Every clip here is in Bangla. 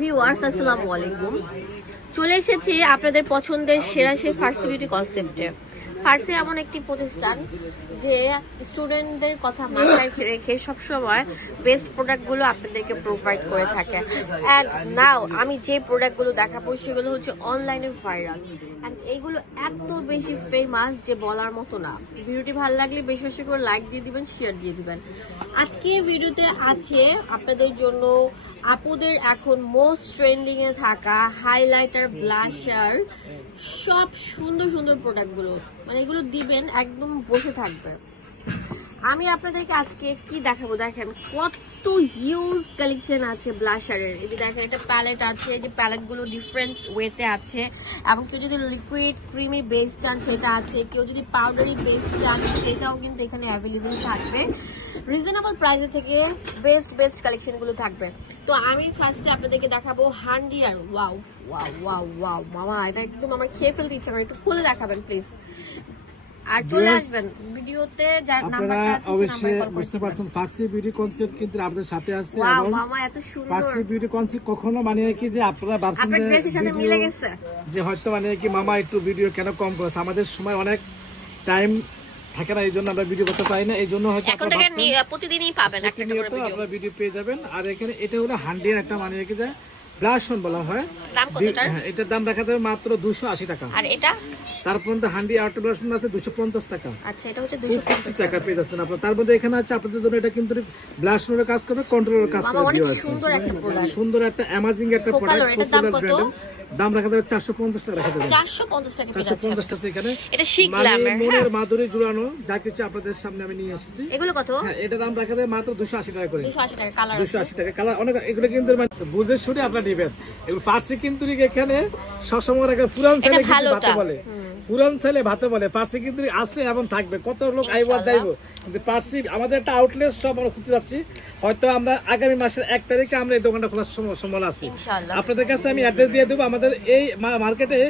ভিউয়ার্স আসসালামু আলাইকুম। চলে এসেছি আপনাদের পছন্দের সেরা ফার্সি বিউটি কনসেপ্টে। ফার্সি এমন একটি প্রতিষ্ঠান যে স্টুডেন্টদের কথা মাথায় রেখে সবসময় বেস্ট প্রোডাক্টগুলো আপনাদেরকে প্রোভাইড করে থাকে। অ্যান্ড নাও আমি যে প্রোডাক্টগুলো দেখাবো সেগুলো হচ্ছে অনলাইনে ভাইরাল অ্যান্ড এইগুলো এত বেশি ফেমাস যে বলার মতো না। ভিডিওটি ভালো লাগলে বেশি বেশি করে লাইক দিয়ে দিবেন, শেয়ার দিয়ে দিবেন। আজকে ভিডিওতে আছে আপনাদের জন্য আপুদের এখন মোস্ট ট্রেন্ডিং এ থাকা হাইলাইটার, ব্লাশার, সব সুন্দর সুন্দর প্রোডাক্টগুলো, মানে এগুলো দিবেন একদম বসে থাকবে। আমি আপনাদেরকে আজকে কি দেখাবো দেখেন, কত হিউজ কালেকশন আছে ব্লাশারের। এই যে দেখেন এটা প্যালেট আছে, যে প্যালেট গুলো ডিফারেন্ট ওয়েতে আছে, এবং কেউ যদি লিকুইড ক্রিমি বেস চান সেটা আছে, কেউ যদি পাউডারি বেস চান সেটাও কিন্তু এখানে অ্যাভেলেবল থাকবে। রিজনেবল প্রাইসে থেকে বেস্ট কালেকশন গুলো থাকবে। তো আমি ফার্স্টে আপনাদেরকে দেখাবো হান্ডিয়ার। ওয়াও ওয়াও ওয়াও ওয়াও মামা, এটা একদম আমার খেয়ে ফেলতে ইচ্ছা করে। একটু খুলে দেখাবেন প্লিজ, আর চলে আসবেন ভিডিওতে। আপনারা অবশ্যই বুঝতে পারছেন ফার্সি বিউটি কনসেপ্ট কিন্তু আপনাদের সাথে আছে। ওয়াও মামা এত সুন্দর ফার্সি বিউটি কনসেপ্ট কখনো মানে কি যে আপনারা ভাবছেন যে হয়তো মানে কি মামা একটু ভিডিও কেন কম করেছে, আমাদের সময় অনেক টাইম থাকে না, এই জন্য আমরা ভিডিও করতে পারি না। এই জন্য হয়তো প্রতিদিনই পাবেন একটা করে ভিডিও, আপনারা ভিডিও পেয়ে যাবেন। আর এখানে এটা হলো হান্ডিয়ার একটা মানে কি যে ব্লাশন বলা হয়। এটার দাম রাখা যাবে মাত্র 280 টাকা। আর এটা তারপর হান্ডি আর্ট ব্লাশন আছে 250 টাকা। আচ্ছা, এটা হচ্ছে 250 টাকা পেয়ে যাচ্ছেন আপনারা। তার মধ্যে এখানে আছে আপনাদের জন্য এটা কিন্তু ব্লাশনের কাজ করবে, কন্ট্রোলের কাজ করবে। সুন্দর একটা প্রোডাক্ট, সুন্দর একটা অ্যামাজিং একটা প্রোডাক্ট। এটার দাম কত? দাম রাখা যাবে 450 টাকা রাখা যাবে। 450 টাকা পেয়ে যাচ্ছে। 450 টাকা এখানে। এটা শিক গ্ল্যামার, মনের মাধুরী জুড়ানো যা কিছু আপনাদের সামনে আমি নিয়ে এসেছি। এগুলো কত? হ্যাঁ, এটা দাম রাখা যাবে মাত্র 280 টাকা করে। 280 টাকা কালার, 280 টাকা কালার অনেক। এগুলো কিন্তু বুঝে শুনে আপনারা নেবেন। এগুলো ফার্সি কিন্তু এখানে সবসময় রাখা পুরান ছেলে ভাতে বলে, পুরান ছেলে ভাতে বলে। ফার্সি কিন্তু আছে এবং থাকবে, কত লোক আইব যাইব। কিন্তু ফার্সি আমাদের একটা আউটলেট সব আমরা খুঁজতে যাচ্ছি। হয়তো আমরা আগামী মাসের 1 তারিখে আমরা এই দোকানটা খোলার সম্ভাবনা আছে। আপনাদের কাছে আমি অ্যাড্রেস দিয়ে দেবো। আমাদের এই মার্কেটে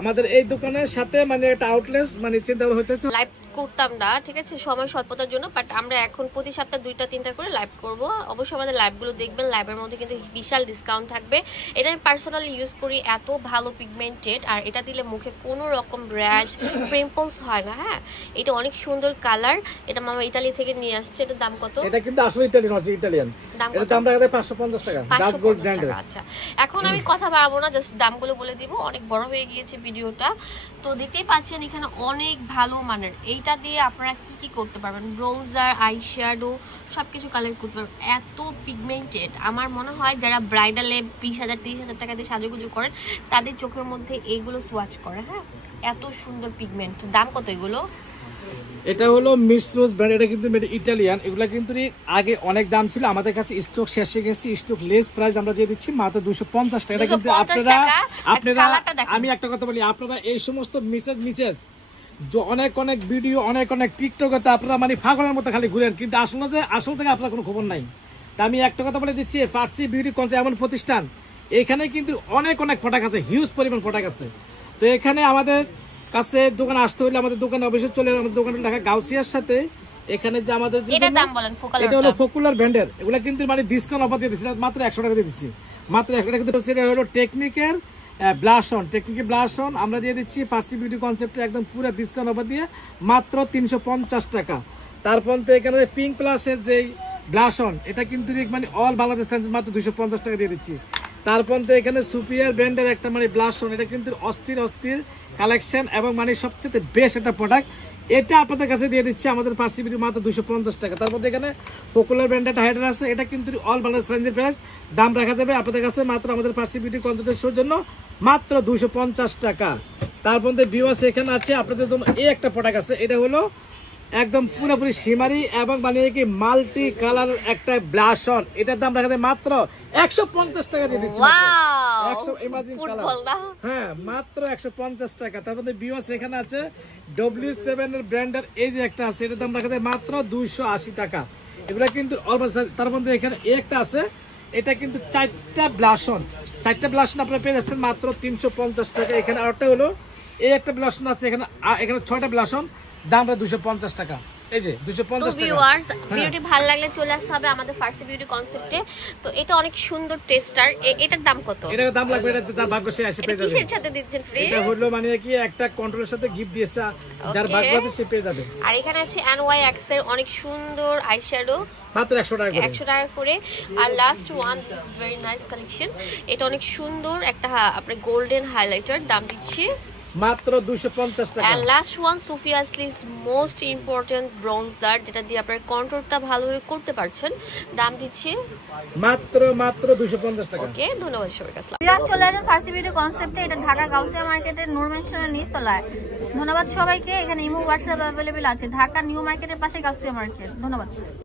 আমাদের এই দোকানের সাথে মানে একটা আউটলেট মানে চিন্তা হইতেছে। লাইভ করতাম না, ঠিক আছে, সময় স্বল্পতার জন্য, বাট আমরা এখন প্রতি সপ্তাহে 2-3টা করে লাইভ করব। অবশ্যই আমাদের লাইভগুলো দেখবেন। লাইভের মধ্যে কিন্তু বিশাল ডিসকাউন্ট থাকবে। এটা আমি পার্সোনালি ইউজ করি, এত ভালো পিগমেন্টেড, আর এটা দিলে মুখে কোনো রকম র্যাশ পিম্পলস হয় না। হ্যাঁ, এটা অনেক সুন্দর কালার। এটা মামা ইতালি থেকে নিয়ে আসছে। এটার দাম কত? এটা কিন্তু আসলে ইতালিয়ান হচ্ছে, ইতালিয়ান। এর দাম রাখা যায় 550 টাকা। ডাস গোল্ড ব্র্যান্ডের। আচ্ছা, এখন আমি কথা বাড়াবো না, জাস্ট দামগুলো বলে দিব। অনেক বড় হয়ে গিয়েছে ভিডিওটা, তো দেখতেই পাচ্ছেন এখানে অনেক ভালো মানের। এইটা দিয়ে আপনারা কি কি করতে পারবেন, ব্রোঞ্জার, আইশ্যাডো সবকিছু কালার করতে পারবেন। এত পিগমেন্টেড, আমার মনে হয় যারা ব্রাইডালে 20,000-30,000 টাকা দিয়ে সাজুগুজু করেন তাদের চোখের মধ্যে এইগুলো সোয়াচ করে। হ্যাঁ, এত সুন্দর পিগমেন্ট। দাম কত এগুলো? এটা হলো মিস রোজ ব্র্যান্ড, এটা কিন্তু ইটালিয়ান। এগুলা কিন্তু আগে অনেক দাম ছিল, আমাদের কাছে স্টক শেষ হয়ে গেছে। স্টক লেস প্রাইস আমরা দিয়ে দিচ্ছি মাত্র 250 টাকা। এটা কিন্তু আপনারা আমি একটা কথা বলি, আপনারা এই সমস্ত মিসেস অনেক ভিডিও অনেক টিকটকে আপনারা মানে পাগলের মতো খালি ঘুরেন, কিন্তু আসল থেকে আপনার কোনো খবর নাই। তা আমি একটা কথা বলে দিচ্ছি, ফার্সি বিউটি কনসেপ্ট এমন প্রতিষ্ঠান, এখানে কিন্তু অনেক প্রোডাক্ট আছে, হিউজ পরিমাণ প্রোডাক্ট আছে। তো এখানে আমাদের কাছে দোকানে আসতে হলে আমাদের দোকানে অবশ্যই চলে, আমাদের দোকানে ঢাকা গাউসিয়ার সাথে। এখানে যে আমাদের এটা হলো পপুলার ব্র্যান্ডের, এগুলা কিন্তু মানে ডিসকাউন্ট অফার দিয়ে দিচ্ছি, মাত্র 100 টাকা দিয়ে দিচ্ছি, মাত্র 100 টাকা। কিন্তু এটা হলো টেকনিকের ব্লাশন, টেকনিকের ব্লাশন আমরা দিয়ে দিচ্ছি ফার্সি বিউটি কনসেপ্টে একদম পুরো ডিসকাউন্ট অফার দিয়ে মাত্র 350 টাকা। তারপর তো এখানে পিঙ্ক প্লাসের যে ব্লাশন, এটা কিন্তু মানে অল বাংলাদেশ মাত্র 250 টাকা দিয়ে দিচ্ছি। তারপর তো এখানে সুপিরিয়র ব্র্যান্ডের একটা মানে ব্লাশন, এটা কিন্তু অস্থির কালেকশন এবং মানে সবচেয়ে বেস্ট একটা প্রোডাক্ট। এটা আপনাদের কাছে দিয়ে দিচ্ছে আমাদের ফার্সি বিউটি মাত্র 250 টাকা। তারপর এখানে পপুলার ব্র্যান্ডের হাইডার আছে, এটা কিন্তু অল বাংলাদেশ রেঞ্জের প্রাইস। দাম রাখা যাবে আপনাদের কাছে মাত্র আমাদের ফার্সি বিউটি কনসেপ্টের শোর জন্য মাত্র 250 টাকা। তারপর ভিউয়ার্স এখানে আছে আপনাদের জন্য এই একটা প্রোডাক্ট আছে, এটা হলো একদম পুরোপুরি শিমারি এবং মানে কি মাল্টি কালার একটা ব্লাশন। এটার দাম রাখা যায় মাত্র 150 টাকা দিয়ে দিচ্ছি। 100 ইমাজিন কালার, হ্যাঁ, মাত্র 150 টাকা। তারপর ভিউয়ার্স এখানে আছে W7 এর ব্র্যান্ডের এই যে একটা আছে, এটার দাম রাখা যায় মাত্র 280 টাকা। এগুলা কিন্তু অলমোস্ট। তার মধ্যে এখানে একটা আছে, এটা কিন্তু 4টা ব্লাশন আপনারা পেয়ে যাচ্ছেন মাত্র 350 টাকা। এখানে আরেকটা হলো এই একটা ব্লাশন আছে, এখানে 6টা ব্লাশন, দামটা 250 টাকা। এই যে 250 টাকা। ভিউয়ার্স ভিডিওটি ভালো লাগলে চলে আসতে হবে আমাদের ফার্সি বিউটি কনসেপ্টে। তো এটা অনেক সুন্দর টেস্টার, এটার দাম কত? এটার দাম লাগবে, এটা যার ভাগ্য সে আসে পেয়ে যাবে। কিসের সাথে দিচ্ছেন ফ্রি? এটা হলো মানে কি একটা কন্ট্রোলের সাথে গিফট দিয়েছে, যার ভাগ্য আছে সে পেয়ে যাবে। আর এখানে আছে NYX এর অনেক সুন্দর আইশ্যাডো, মাত্র 100 টাকা করে। 100 টাকা করে। আর last one very nice collection, এটা অনেক সুন্দর একটা আপনার গোল্ডেন হাইলাইটার, দাম দিচ্ছি মাত্র 250 টাকা। এন্ড লাস্ট ওয়ান সোফিয়া আসলিস মোস্ট ইম্পর্টেন্ট ব্রোঞ্জার, যেটা দিয়ে আপনার কন্ট্রোলটা ভালোভাবে করতে পারছেন, দাম দিচ্ছি মাত্র 250 টাকা। ওকে, ধন্যবাদ সবাইকে। আসসালাম। ভিউয়ার্স চলে আসুন ফার্সি বিউটি কনসেপ্টে, এটা ঢাকা গাউসিয়া মার্কেটের নূর মেনশনের নিচতলায়। ধন্যবাদ সবাইকে। এখানে ইমো হোয়াটসঅ্যাপ অ্যাভেলেবেল আছে। ঢাকা নিউ মার্কেটের পাশে গাউসিয়া মার্কেট। ধন্যবাদ।